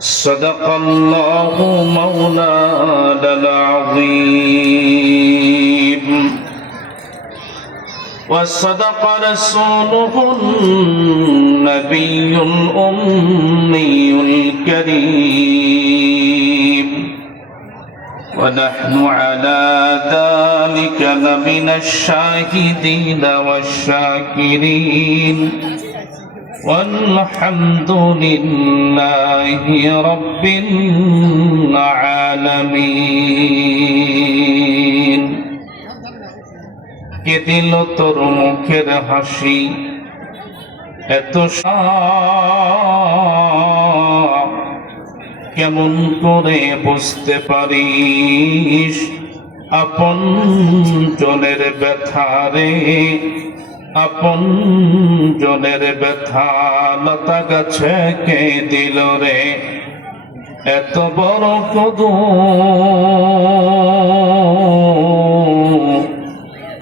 صدق الله مولانا العظيم وصدق رسوله النبي الأمي الكريم ونحن على ذلك لمن الشاهدين والشاكرين والحمد لله رب العالمين কে দিল তোর মুখের হাসি এত কেমন করে বুঝতে পারিস আপন জনের ব্যথা রে আপন জনের ব্যথা লতা গাছে কে দিল রে এত বড় কদু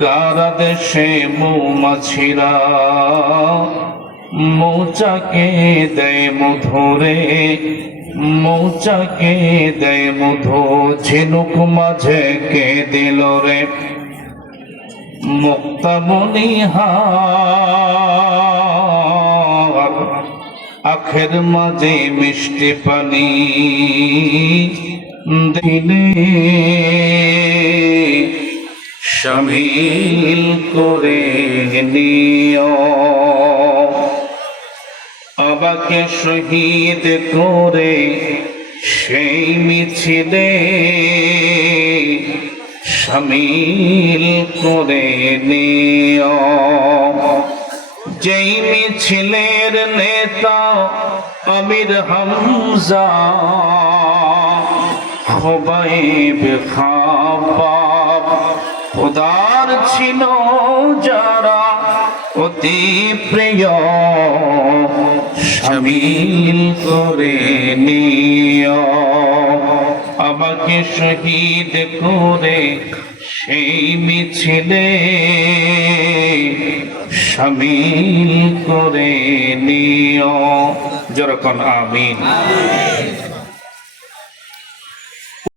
কারা দেশে মৌমাছিরা মৌচাকে দেয় মধুরে মৌচাকে দেয় মধু ঝিনুক মাঝে কে দিল রে মুক্তামণিহার আখের মাঝে মিষ্টি পানি দিলে শামিল করে নিও আবাকে শহীদ করে সেই মিছিলে শামিল করে নিও যেই মিছিলের নেতা আমির হামজা খুবাইব খাব্বাব খোদার ছিল যারা অতি প্রিয় শামিল করে নিও আমাকে শহীদ করে সেই মিছিলে শামিল করে নিও যেরকম আমিন।